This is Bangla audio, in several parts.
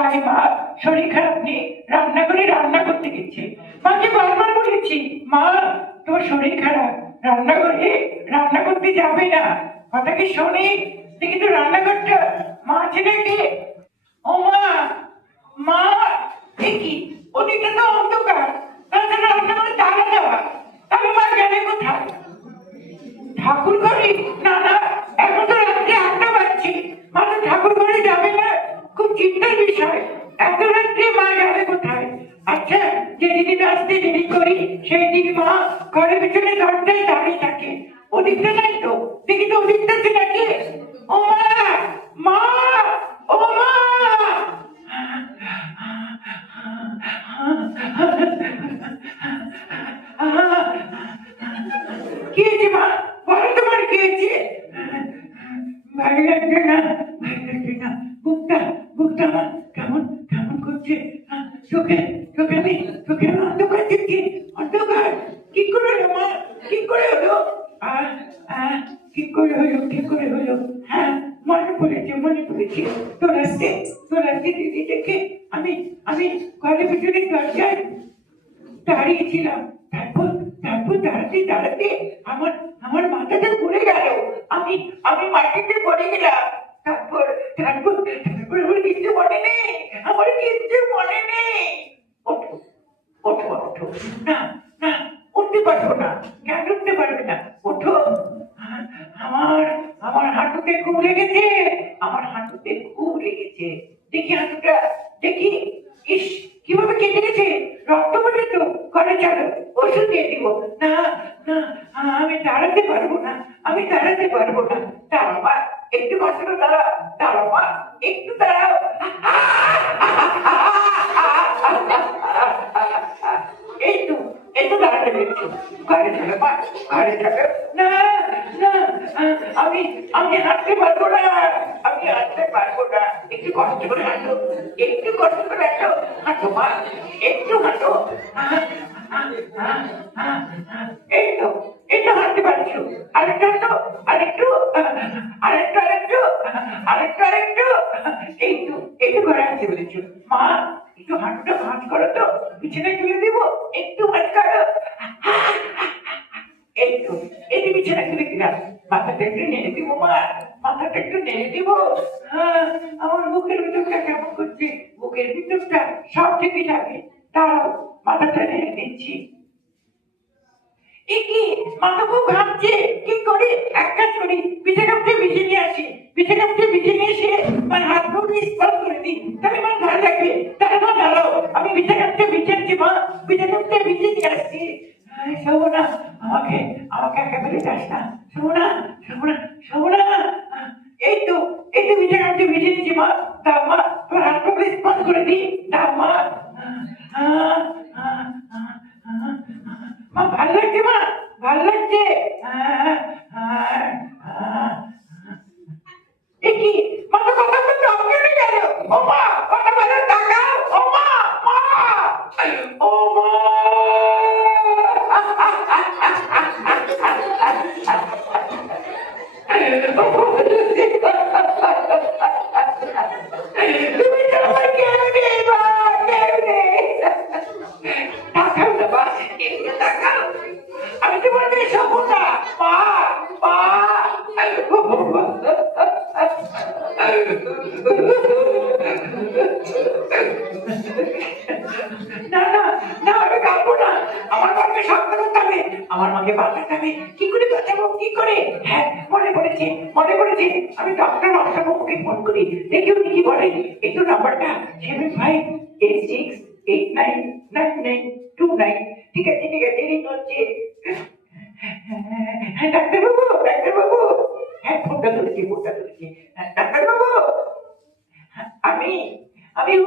তাই মা শরীর খারাপ নেই, রান্না করে রান্না করতে গেছে। মাকে বারবার বলেছি, মা তোর শরীর খারাপ, রান্না করে রান্না করতে যাবে না। কথা কি রান্নাঘরটা, মা ও মা মা ওদিকটা তো অন্ধকার, তাছাড়া রান্নাঘরে তারা দেওয়া তাহলে মা গেলে কোথায়? ঠাকুর ঘরে? না না, এখন তো রাত্রে আটটা বাজছে। মা তো ঠাকুর ঘরে যাবে না। খুব চিন্তার বিষয়। এত রাত্রে মা যাবে কোথায়? আচ্ছা যে আসতে দেরি করি, সেই দিন মা ঘরের পেছনে দরজায় দাঁড়িয়ে থাকে। ওদিকটা নাই তো? দেখি তো ওদিকটা সে ডাকে ও মা! মা! আমি হাঁটতে পারব না, আমি হাঁটতে পারব না। একটু কষ্ট করে হাঁটো, একটু কষ্ট করে হাঁটো হাঁটো মা, একটু হাঁটো। এই তো এই তো হাঁটতে পারছ। আরেকটু হাঁটো, আরেকটু আরেকটু আরেকটু আরেকটু আরেকটু। এই তো এই তো করে হাঁটতে বলেছ। মা, একটু হাঁটুটা ভাঁজ করো তো, বিছানায় তুলে দেবো, একটু ভাঁজ করো। এইতো দিব মা আমার বুকের ভিতরটা কেমন করছে বুকের ভিতরটা সব ঠিকই থাকে তারাও মাথাটা নেড়ে দিচ্ছি এ কি কি করে Entonces,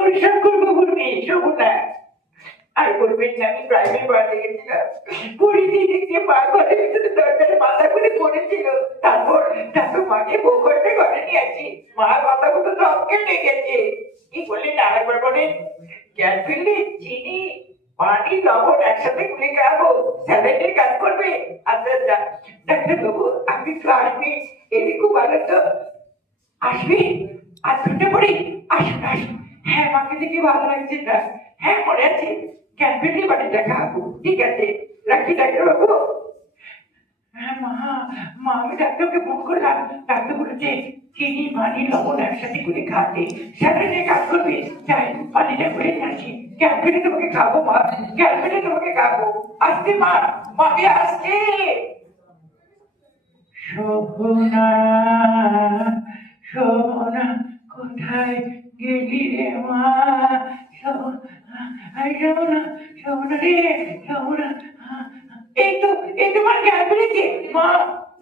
সংসার করব বলবে সব না আর বলবেন না আমি প্রাইভেট পড়াতে গেছিলাম। পড়িতে দেখতে মা ঘরের ভিতরে মাথা করে পড়েছিল। তারপর তারপর মাকে বউ করতে ঘরে নিয়ে আসি। মা কথা মতো সবকে ডেকেছে কি বললেন আরেকবার বলেন। গ্যাস ফিরলে চিনি, পানি, লবণ একসাথে গুলি খাব। স্যালাইনের কাজ করবে। আচ্ছা আচ্ছা। ডাক্তার বাবু আপনি তো আসবি এদিকে ভালো তো। আসবি? আর ঘণ্টা পরে আসুন আসুন। হ্যাঁ মাকে দেখে ভালো লাগছে না। হ্যাঁ মনে আছে? ক্যাম্পেনি বাড়ি দেখা হব? ঠিক আছে, রাখি ডাক্তার বাবু। হ্যাঁ মা মা, আমি ডাক্তারকে ফোন করলাম। ডাক্তার বলেছে, চিনি, পানি, লবণ একসাথে করে খাতে। স্যালাডে কাজ করবে। যাই, পানিটা করে আসি ক্যাম্পেনে তোমাকে খাব, মা? ক্যাম্পেনে তোমাকে খাব? আসতে, মা মাকে আসছে। শোভনা শোভনা, কোথায় গেলি রে মা শোভনা শোভনা রে? শোভনা এই তো এই তো মার জ্ঞান বেড়েছে মা,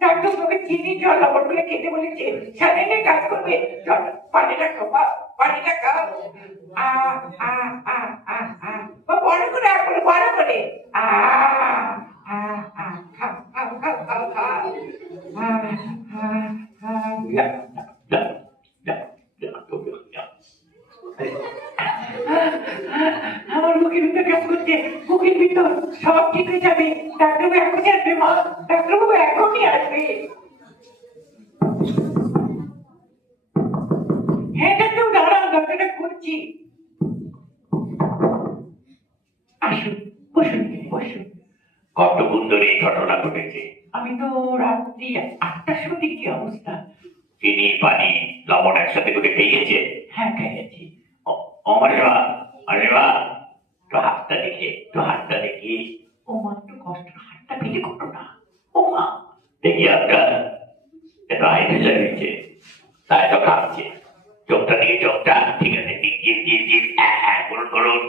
ডাক্তার তোকে চিনি, জল, লবণ করে খেতে বলেছে। স্যালাইনে কাজ করবে। চল পানিটা মা পানিটা খাও আ আ আ আ আ। বড় করে বড় করে। আ আ খাও খাও খাও খাও খাও আ আ আ Ja, ja, ja, ja, ja, ja, ja. আমার বুকের ভিতর কাজ করছে বুকের ভিতর সব ঠিক হয়ে যাবে ডাক্তারবাবু এখনই আসবে মা ডাক্তারবাবু এখনই আসবে হ্যাঁ ডাক্তারবাবু দাঁড়ান দরজাটা খুলছি আসুন বসুন বসুন কতক্ষণ ধরে এই ঘটনা ঘটেছে আমি তো রাত্রি আটটার সময় কি অবস্থা চিনি পানি লবণ একসাথে করে খেয়েছে হ্যাঁ খেয়েছি অমরিমা অমরিমা তো হাতটা দেখে তো হাতটা দেখি। ও মা, একটু কষ্ট, হাতটা ফেলে করো না। ও মা, দেখি হাতটা। এটা আইনে লাগিয়েছে, তাই তো খাচ্ছে চোখটা দিকে চোখটা। ঠিক আছে জিপ জিপ জিপ জিপ হ্যাঁ করুন করুন।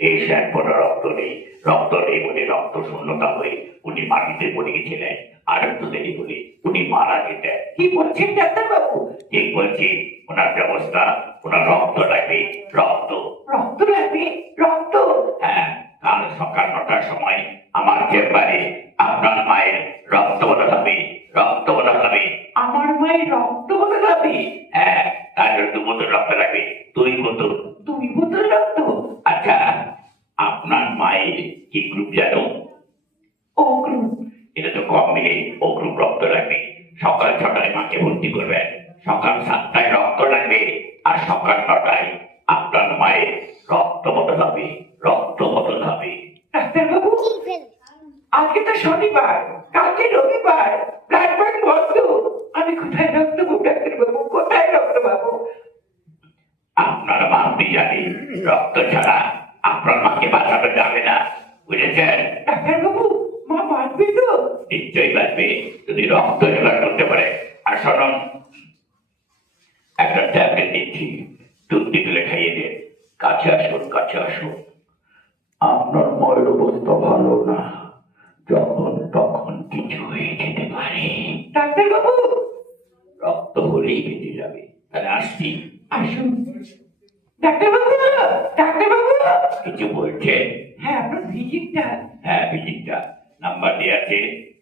এই স্যার কোনো রক্ত নেই রক্ত নেই বলে রক্ত শূন্যতা হয়ে উনি মাটিতে পড়ে গেছিলেন। আর একটু দেরি বলে উনি মারা যেতেন কি বলছেন ডাক্তারবাবু? ঠিক বলছি? ওনার ব্যবস্থা ওনার রক্ত লাগবে। রক্ত। রক্ত লাগবে? রক্ত? হ্যাঁ কাল সকাল নটার সময় আমার চেম্বারে আপনার মায়ের রক্ত বদলাবে রক্ত বদলাবে আমার মায়ের রক্ত বদল হবে? হ্যাঁ তার জন্য রক্ত লাগবে দুই বোতল রক্ত আচ্ছা আপনার মায়ের কি গ্রুপ জানো ও গ্রুপ এটা তো কম মিলে ও গ্রুপ রক্ত লাগবে সকাল ছটায় মাকে ভর্তি করবেন সকাল সাতটায় রক্ত লাগবে আর সকাল নটায় আপনার মায়ের রক্ত বদল হবে রক্ত বদল হবে ডাক্তারবাবু আজকে তো শনিবার কালকে রবিবার ব্লাড ব্যাংক বন্ধ আমি কোথায় রক্ত পাবো ডাক্তারবাবু কোথায় রক্ত পাবো আপনার মা আপনি জানেন রক্ত ছাড়া আপনার মাকে বাঁচানো যাবে না বুঝেছেন ডাক্তারবাবু মা বাঁচবে তো নিশ্চয়ই বাঁচবে যদি রক্ত জোগাড় করতে পারে আর শোনুন একটা দুধটি তুলে খাইয়ে দেন কাছে আসুন কাছে আসুন। আপনার মায়ের অবস্থা ভালো না। যখন তখন কিছু হয়ে যেতে পারে। ডাক্তারবাবু! রক্ত হলেই বেঁচে যাবে। তাহলে আসছি। আসুন। ডাক্তারবাবু ডাক্তারবাবু! কিছু বলছেন হ্যাঁ আপনার ভিজিটটা। হ্যাঁ ভিজিটটা। নাম্বার দেওয়া আছে।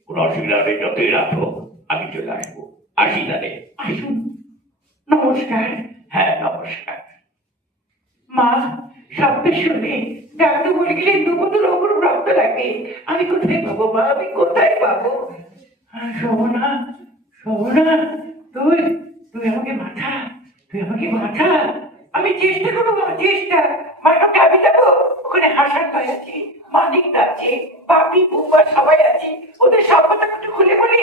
কোনো অসুবিধা হবে যতই রাখো আমি চলে আসব। আসি তাহলে। আসুন। নমস্কার। হ্যাঁ নমস্কার। মা শব্দ শুনে ডাক্তার বলে গেলে দু ওপর রক্ত লাগবে আমি কোথায় পাবো মা? আমি কোথায় পাবো? শোভনা শোভনা, তুই তুই আমাকে বাঁচা, তুই আমাকে বাঁচা। আমি চেষ্টা করব বাবা চেষ্টা। মাকে গাবি দেবো ওখানে হাসান ভাই আছে, মানিক আছে, বাপি বুম্বা সবাই আছে। ওদের সব কথা খুলে বলে।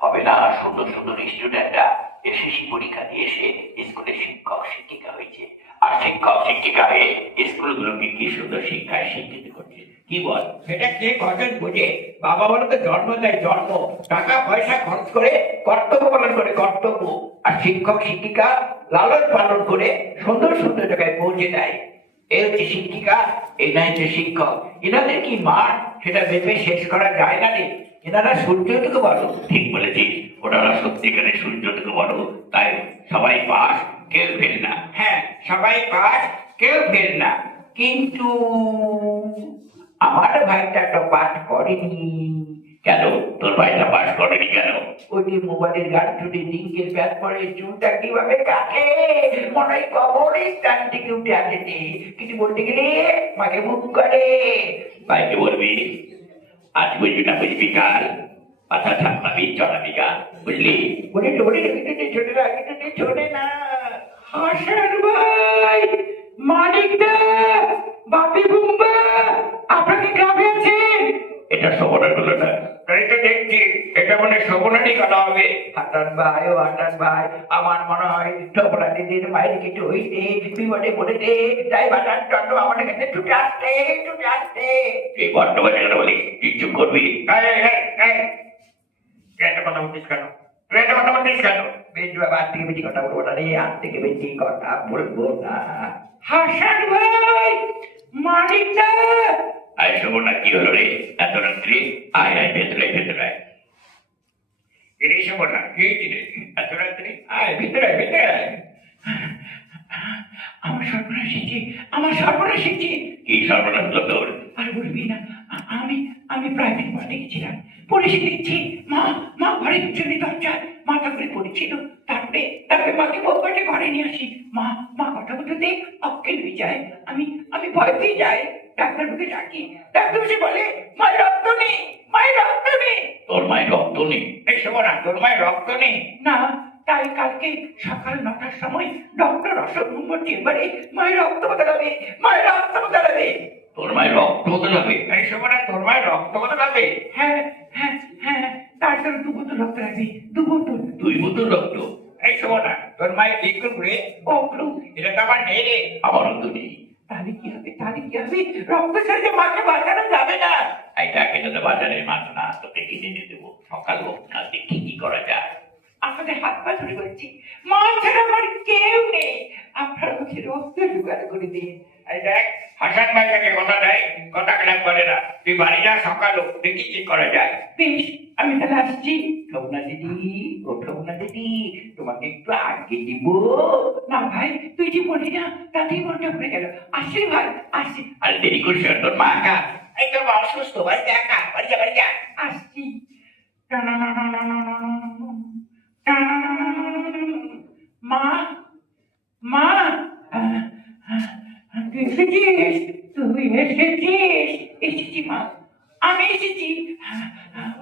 হবে না। সুন্দর সুন্দর স্টুডেন্টরা এসএসসি পরীক্ষা দিয়ে এসে স্কুলের শিক্ষক, শিক্ষিকা হয়েছে। আর শিক্ষক, শিক্ষিকা হয়ে স্কুলগুলোকে কি সুন্দর শিক্ষায় শিক্ষিত করছে। কি বল? সেটা কে বাবা জন্ম দেয়, জন্ম। টাকা, পয়সা খরচ করে কর্তব্য পালন করে, কর্তব্য। আর শিক্ষক, শিক্ষিকা লালন পালন করে সুন্দর সুন্দর জায়গায় পৌঁছে দেয়। এই হচ্ছে শিক্ষিকা, এই না হচ্ছে শিক্ষক। এনাদের কি মান? সেটা ভেবে শেষ করা যায় না রে। এনারা সূর্য থেকে বলো ঠিক বলেছিস। ওনারা সত্যিকারের সূর্য থেকে বড়, তাই সবাই পাস, কেউ ফেল না। হ্যাঁ সবাই পাস, কেউ ফেল না। কিন্তু আমার ভাইটা তো পাঠ করেনি। কেন? তোর ভাইটা পাস করেনি কেন? ওই যে মোবাইলের গান ছুটে লিঙ্কের ব্যাগ পরে চুলটা কীভাবে কাটে? মনে হয় কবরের স্থান থেকে উঠে আসেছে। কিছু বলতে গেলে মাকে মুখ করে। ভাইকে বলবি? আজ বুঝবি না বুঝবি কাল পাতা থাকবি চড়াবি গা বুঝলি বলে কিন্তু ছোটে না ছোটে না হাসান ভাই মানিক দা বাপি বুম্বা আপনাকে গ্রামে আছেন এটা শহরের হলো না তো দেখছি এটা মনে শোভনারই কথা হবে। হাটান ভাই ও হাটান ভাই আমার মনে হয় টোপলা দিদির মায়ের কিছু হইতে বিপদে পড়েছে। তাই বাটান চন্দ্র আমার কাছে ছুটে আসতে ছুটে আসতে এই বর্তমানে কেন বলি চুপ করবি? একটা কথা বলছিস কেন? তুই একটা কথা বলছিস কেন? বেশ বাবা আর থেকে বেশি কথা বলব না রে আর থেকে বেশি কথা বলব না। হাসান ভাই মানিক দা আয় না কি হলো রে এত রাত্রি আয় আয় ভেতরে ভেতরে আয়। শোবো না কি রে? এত রাত্রি আয় ভিতরে ভিতরে আয়। আমার আমার কি সর্বনাশ তোর আর বলবি না আমি আমি প্রাইভেট পড়ে গেছিলাম পড়েছি দেখছি মা মা ঘরে পিছনে দরজায় মাথা করে পড়েছিল তারপরে তারপরে মাকে বউকাটে ঘরে নিয়ে আসি মা মা কথা বলতে অক্কেল হয়ে যায় আমি আমি ভয় পেয়ে যাই ডাক্তার বুকে ডাকি। ডাক্তার এসে বলে মায়ের রক্ত নেই মায়ের রক্ত নেই। তোর মায়ের রক্ত নেই? না তোর মায়ের রক্ত নেই। না তাই কালকে সকাল নটার সময় ডক্টর অশোক চেম্বারে মায়ের রক্ত বদলাবে মায়ের রক্ত বদলাবে। তোর মায়ের রক্ত এই শোবো না তোর মায়ের রক্ত বদলাবে। হ্যাঁ হ্যাঁ হ্যাঁ তার জন্য দু বোতল রক্ত লাগবে দু বোতল। দুই বোতল রক্ত? এই শোবো তোর মায়ের দিক করে ও এটা তো আমার নেই রে। আমার রক্ত নেই। তাহলে কি হবে? তাহলে কি হবে? রক্ত ছেড়ে মাকে বাঁচানো যাবে না। এটা কেটে তো বাজারে মাছ না তোকে কিনে নিয়ে দেবো। সকাল হোক না দেখি কি করা যায়। আপনাদের হাত পা ধরে বলছি মা ছাড়া আমার কেউ নেই। আপনার মুখে রক্ত জোগাড় করে দিন এই দেখ হাসান ভাই তাকে কথা দেয় কথা কেন করে না তুই বাড়ি যা সকাল কি করা যায় বেশ আমি তাহলে আসছি ঠোকনা দিদি ও দিদি তোমাকে একটু আগে দিব না ভাই তুই যে বলি না তাতেই মনটা ভরে গেল আসি ভাই আসি আর দেরি তোর মা একা এই তোর মা অসুস্থ বাড়ি যা একা মা মা এসেছিস, তুই এসেছিস, এসেছি মা। আমি এসেছি।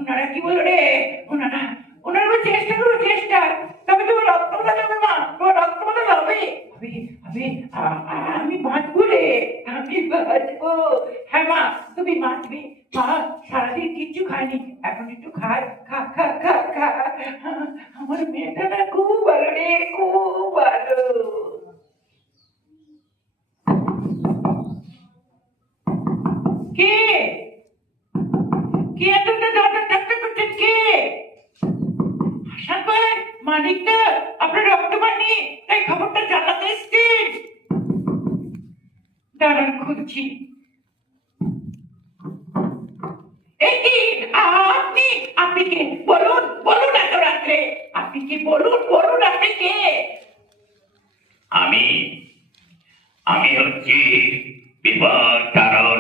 ওনারা কি বলো রে? ওনারা ওনারা চেষ্টা করো, চেষ্টা। তবে তোমার রক্ত বদলাবে মা, তোমার রক্ত বদলাবে। হবে হবে আ- আ- আমি বাঁচবো রে, আমি বাঁচবো। হ্যাঁ মা, তুমি বাঁচবে। মা, সারাদিন কিচ্ছু খায়নি। এখন একটু খায়। খা খা খা খা। আমার মেয়েটা না খুব ভালো রে, খুব ভালো। কে? কে আপনি আপনি কে? বলুন বলুন এত রাত্রে। আপনি কি বলুন বলুন আপনি কে? আমি আমি হচ্ছি বিপদ কারণ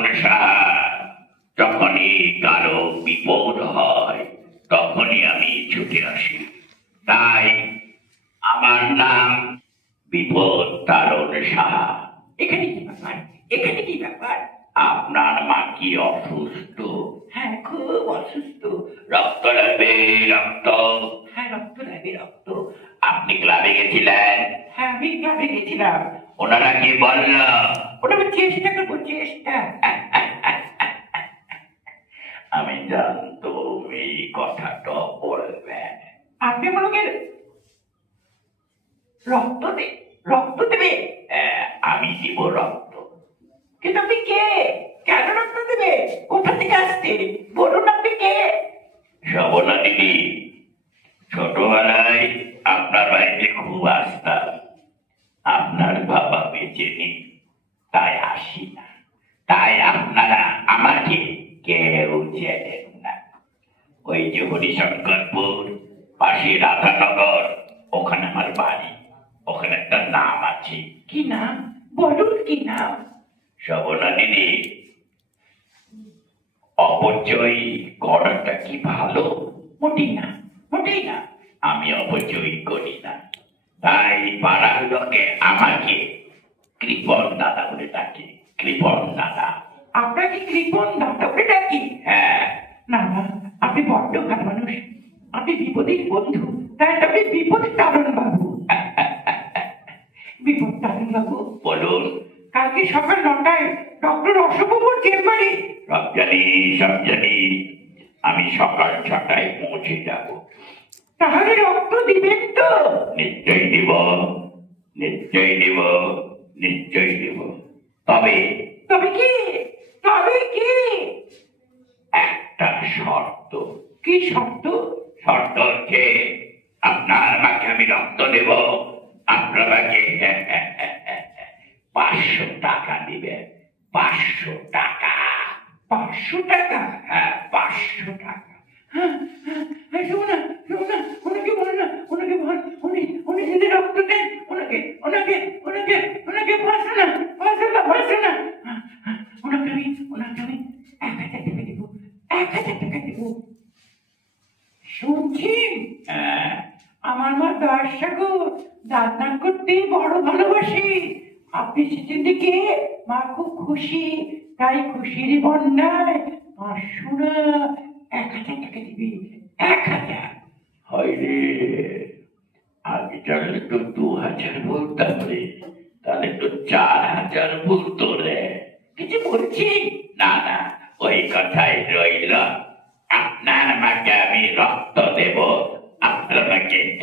যখনই কারও বিপদ হয় তখনই আমি ছুটে আসি। তাই আমার নাম বিপদ তারণ সাহা। এখানে কি ব্যাপার? এখানে কি ব্যাপার? আপনার মা কি অসুস্থ? হ্যাঁ খুব অসুস্থ। রক্ত লাগবে রক্ত। হ্যাঁ রক্ত লাগবে রক্ত। আপনি ক্লাবে গেছিলেন? হ্যাঁ আমি গ্রামে গেছিলাম। ওনারা কি বলল? ওটা আমি চেষ্টা করব চেষ্টা আমি জানতাম এই কথাটা বলবেন আপনি মনে রক্ত দে রক্ত দেবে? আমি দিব রক্ত। কিন্তু আপনি কে? কেন রক্ত দেবে? কোথা থেকে আসছে? বলুন আপনি কে? শবনা দিদি ছোটবেলায় আপনার বাড়িতে খুব আসতাম। আপনার বাবা বেঁচে নেই তাই আসি না। তাই আপনারা আমাকে কেউ চেনেন না। ওই যে হরিশঙ্করপুর পাশে রাধানগর, ওখানে আমার বাড়ি। ওখানে একটা নাম আছে। কি নাম? বলুন কি নাম? শবনা দিদি। অপচয় করাটা কি ভালো? মোটেই না মোটেই না। আমি অপচয় করি না। তাই পাড়ার লোকে আমাকে কৃপন দাদা বলে ডাকে কৃপন দাদা। আপনাকে কৃপন দাদা বলে ডাকি হ্যাঁ। না না আপনি বড্ড ভালো মানুষ। আপনি বিপদের বন্ধু। তাই আপনি বিপদ তারণ বাবু বিপদ তারণ বাবু বলুন। কালকে সকাল নটায় ডক্টর অশোকবাবুর চেম্বারে। সব জানি সব জানি আমি সকাল ছটায় পৌঁছে যাব। তাহলে রক্ত দিবেন তো। নিশ্চয়ই দিব। নিশ্চয়ই দিব। নিশ্চয়ই দিব। তবে তবে কি? তবে কি? একটা শর্ত। কি শর্ত? শর্ত হচ্ছে আপনার মাকে আমি রক্ত দেব। আপনার মাকে পাঁচশো টাকা দিবেন। পাঁচশো টাকা। পাঁচশো টাকা হ্যাঁ পাঁচশো টাকা হ্যাঁ, হ্যাঁ, হ্যাঁ, শোনো না, শোনো না, ওনাকে বলো না, ওনাকে বল, উনি, উনি যদি রক্ত দেন, ওনাকে, ওনাকে, ওনাকে, ওনাকে ফাঁসো না, ফাঁসো না, ফাঁসো না। হ্যাঁ, হ্যাঁ, ওনাকে আমি, ওনাকে আমি এক হাজার টাকা দেবো, এক হাজার টাকা দেবো। শুনছেন? হ্যাঁ আমার মা দর্শক দান দান করতে বড় ভালোবাসে আপনি সেদিন থেকে মা খুব খুশি তাই খুশির বন্যায় পাঁচশো না এক হাজার টাকা দিবি এক হাজার হয় রে তো দু হাজার বলতাম রে তাহলে তো চার হাজার বলতো রে। কিছু বলছি? না না ওই কথাই রইল। আপনার মাকে আমি রক্ত দেব। আপনার মাকে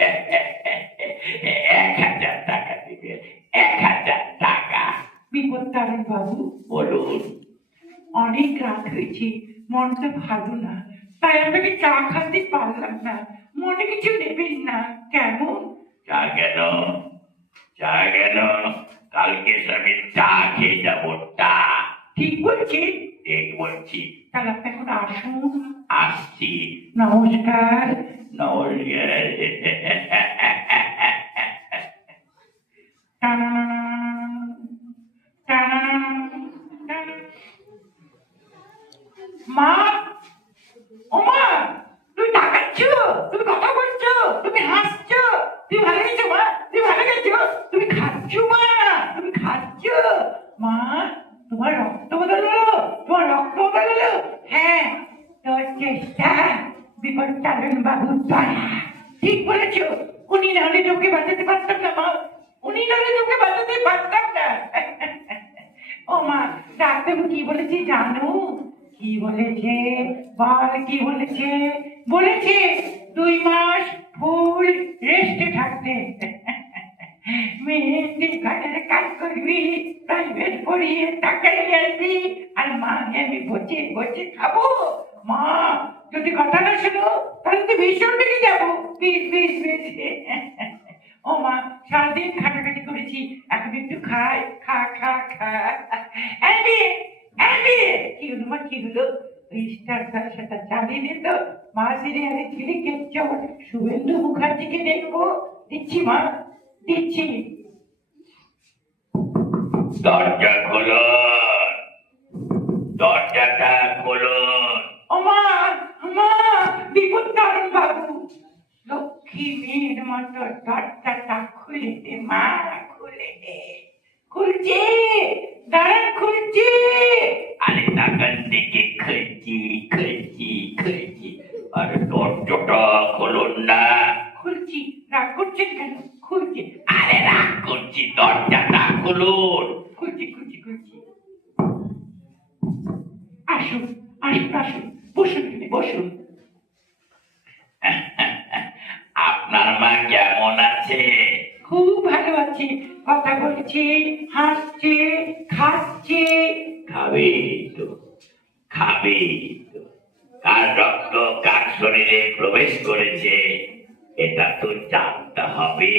এক হাজার টাকা দিবে। এক হাজার টাকা। বিপদ তারণ বাবু। বলুন। অনেক রাত হয়েছে মনটা ভালো না। তাই আপনাকে চা খাতে পারলাম না। মনে কিছু নেবেন না। কেমন? চা কেন? চা কেন? কালকে আমি চা খেয়ে যাব চা। ঠিক বলছি। ঠিক বলছি। তাহলে আপনি এখন আসুন। আসছি। নমস্কার। নমস্কার মা ও মা তুমি তাকাচ্ছ তুমি কথা বলছো তুমি হাসছো তুমি ভালো গেছো মা তুমি ভালো গেছো তুমি খাচ্ছ মা তুমি খাচ্ছ মা তোমার রক্ত বদলালো তোমার রক্ত বদলালো হ্যাঁ তোর চেষ্টা বিপদ চালন বাবু দ্বারা ঠিক বলেছ উনি নাহলে তোকে বাঁচাতে পারতাম না মা উনি নাহলে তোকে বাঁচাতে পারতাম না ও মা ডাক্তার কি বলেছে জানো কি বলেছে বল কি বলেছে বলেছে দুই মাস ফুল রেস্টে থাকতে মেয়েটি ঘরের কাজ করবি প্রাইভেট পড়িয়ে টাকা নিয়ে আসবি আর মা, আমি বসে বসে খাব। মা, যদি কথা না শোনো, তাহলে তো ভীষণ রেগে যাব। Please please please. ও মা, সারাদিন খাটাখাটি করেছি। এখন একটু খাই, খা খা খা। অ্যান্ডি কি হলো মা, কি হলো? স্টার সেটা চালিয়ে মা শুভেন্দু মুখার্জিকে দেখব। দিচ্ছি মা, দিচ্ছি। দরজা খুলুন দরজাটা খুলুন মা মা বাবু। লক্ষ্মী মেয়ের মতো দরজাটা খুলে দে মা খুলে দে খুলছে দাঁড়ান খুলছে। আরে তাকান দিকে খুঁজছি খুঁজছি খুঁজছি আরে দরজাটা খুলুন না। খুলছি রাগ করছেন কেন? খুলছে। আরে রাগ করছি দরজাটা খুলুন। খুলছি খুলছি খুলছি আসুন আসুন আসুন বসুন এখানে, বসুন। আপনার মা কেমন আছে? খুব ভালো আছে। কথা বলছে হাসছে খাচ্ছে। খাবে তো খাবে তো। কার রক্ত কার শরীরে প্রবেশ করেছে এটা তো জানতে হবে।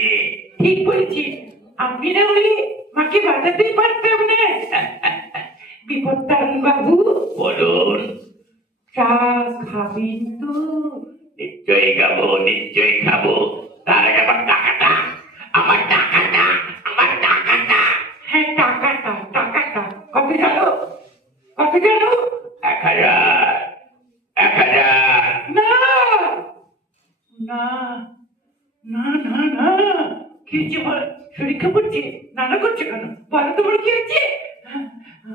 ঠিক বলেছি। আপনি না হলে মাকে বাঁচাতেই পারতাম না। বিপত্তারণ বাবু। বলুন। চা খাবেন তো? নিশ্চয়ই খাব নিশ্চয়ই খাব তার আগে আমার টাকাটা আমার টাকাটা আমার টাকাটা হ্যাঁ টাকাটা টাকাটা কত জানো কত জানো এক হাজার এক হাজার না না না না না কি হয়েছে বল শরীর খারাপ করছে নানা করছে কেন বলো তোমার কি হয়েছে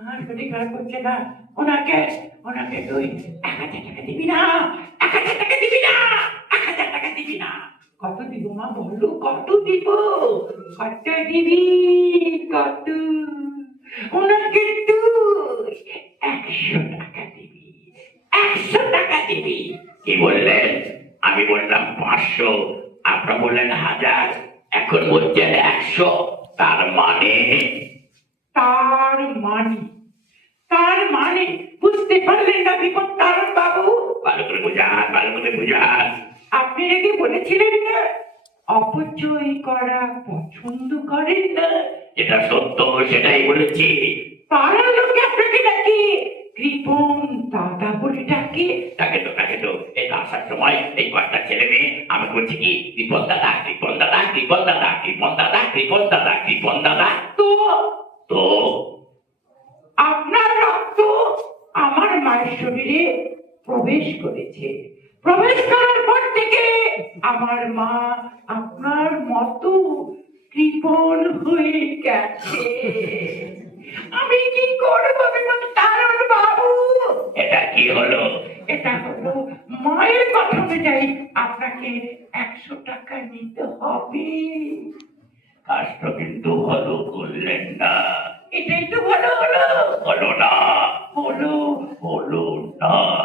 আর শরীর খারাপ করছে না ওনাকে ওনাকে তুই এক হাজার টাকা দিবি না এক হাজার টাকা দিবি না এক হাজার টাকা দিবি না। কত দিব মা বলো কত দিব? কত দিবি? কত? ওনাকে তুই একশো টাকা দিবি একশো টাকা দিবি। কি বললেন? আমি বললাম পাঁচশো আপনারা বললেন হাজার। এখন বলছেন একশো। তার মানে? তার মানে তার মানে বুঝতে পারলেন না বিপদ তারণ বাবু? ভালো করে বুঝান ভালো করে বুঝান আপনি নাকি বলেছিলেন না অপচয় করা পছন্দ করেন না। যেটা সত্য সেটাই বলেছি। পাড়ার লোকে আপনাকে ডাকে কৃপন দাদা বলে ডাকে। তাকে তো তাকে তো। এই আসার সময় এই কয়েকটা ছেলে মেয়ে আমি বলছি কি কৃপন দাদা কৃপন দাদা কৃপন দাদা কৃপন দাদা কৃপন দাদা কৃপন দাদা। তো? তো আপনার রক্ত আমার মায়ের শরীরে প্রবেশ করেছে। প্রবেশ করার পর থেকে আমার মা আপনার মতো কৃপণ হয়ে গেছে। আমি কি করব বিপদ তারণ বাবু? এটা কি হলো? এটা হলো মায়ের কথা অনুযায়ী আপনাকে একশো টাকা নিতে হবে। কাজটা কিন্তু ভালো করলেন না। এটাই তো ভালো হলো। হলো না। হলো। হলো